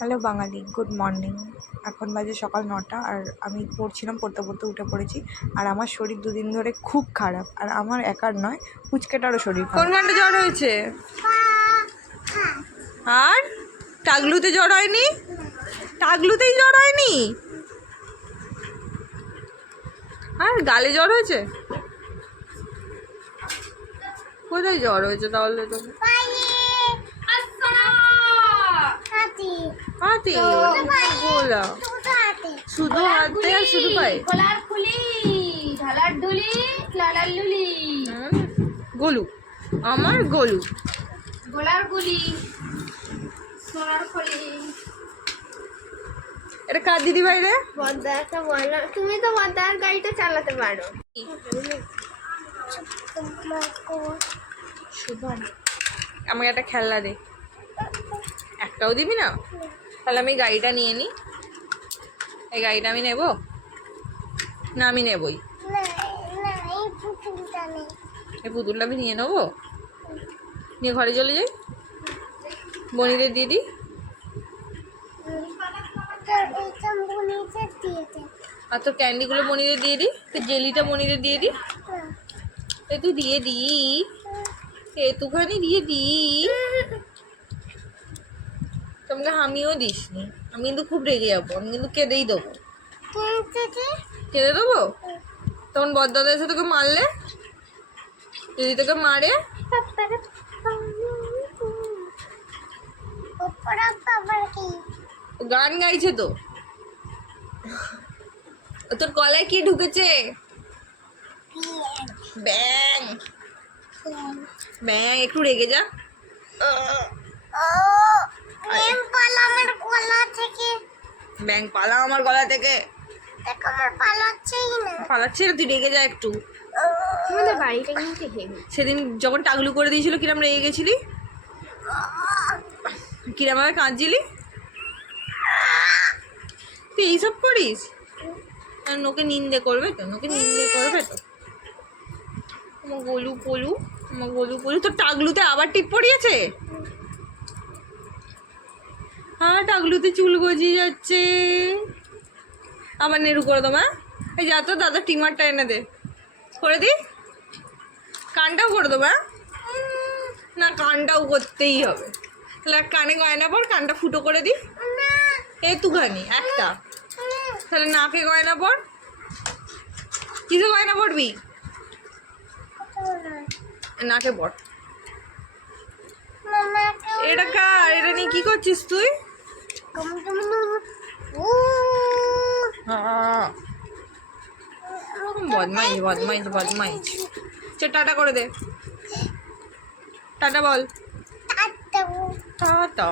Hello বাঙালি, good morning. এখন বাজে সকাল 9টা আর আমি পড়ছিলাম, পড়তে পড়তে উঠে পড়েছি। আর আমার শরীর দুদিন ধরে খুব খারাপ, আর আমার একার নয়, পুচকেটারও শরীর খারাপ। কোনখানটা জ্বর হয়েছে? আর টাগলুতে জ্বর হয়নি? টাগলুতেই জ্বর হয়নি? আর গালে জ্বর হয়েছে? কোথায় জ্বর হয়েছে তাহলে? তো হাতে বলা শুধু হাতে আর শুধু পায়ে গোলু, আমার গোলু গোলার গুলি সোনার খলি। এটা কার দিদি ভাই রে? বড়দাকে বলো, তুমি তো বড়দার গাড়িটা চালাতে পারো। আমাকে একটা খেলনা দে। একটাও দিবি না? তাহলে আমি গাড়িটা নিয়ে নিই। এই গাড়িটা আমি নেব না? আমি নেবই। এই পুতুলটা আমি নিয়ে নেবো, নিয়ে ঘরে চলে যাই, বনিদের দিয়ে দিই। আর তোর ক্যান্ডিগুলো বনিদের দিয়ে দিই, তোর জেলিটা বনিদের দিয়ে দিই। একটু দিয়ে দিই, একটুখানি দিয়ে দিই। তোমাকে আমিও দিস নি, আমি কিন্তু খুব রেগে যাবো, আমি কিন্তু কেঁদেই দেবো। কেঁদে দেবো? তখন বড়দাদা এসে তোকে মারলে, যদি তোকে মারে? গান গাইছে তো। তোর গলায় কি ঢুকেছে? ব্যাং ব্যাং। একটু রেগে যা। ব্যাং পালা আমার গলা থেকে। পালাচ্ছে না, তুই রেগে যা একটু। আমাদের বাড়িটা কিন্তু হেভি। সেদিন যখন টাগলু করে দিয়েছিল কিরম রেগে গেছিলি, কিরম ভাবে কাঁদছিলি। তুই এইসব করিস? নোকে নিন্দে করবে তো, নোকে নিন্দে করবে তো। আমার গোলু পলু, আমার গোলু পলু। তোর টাগলুতে আবার টিপ পড়িয়েছে। হ্যাঁ, টাগলুতে চুল গজিয়ে যাচ্ছে। আবার নেড়ু করে দো মা। এই যা তো দাদা টিমারটা এনে দে, করে দি। কানটাও করে দেবো? না, কানটাও করতেই হবে। তাহলে কানে গয়না পর, কানটা ফুটো করে দি। একটুখানি একটা। তাহলে নাকে গয়না পর। কিসে গয়না পড়বি? নাকে পর। এটা কার? এটা নিয়ে কি করছিস তুই? বদমাইশ বদমাইশ বদমাইশ। টাটা করে দে, টাটা বল। টাটা।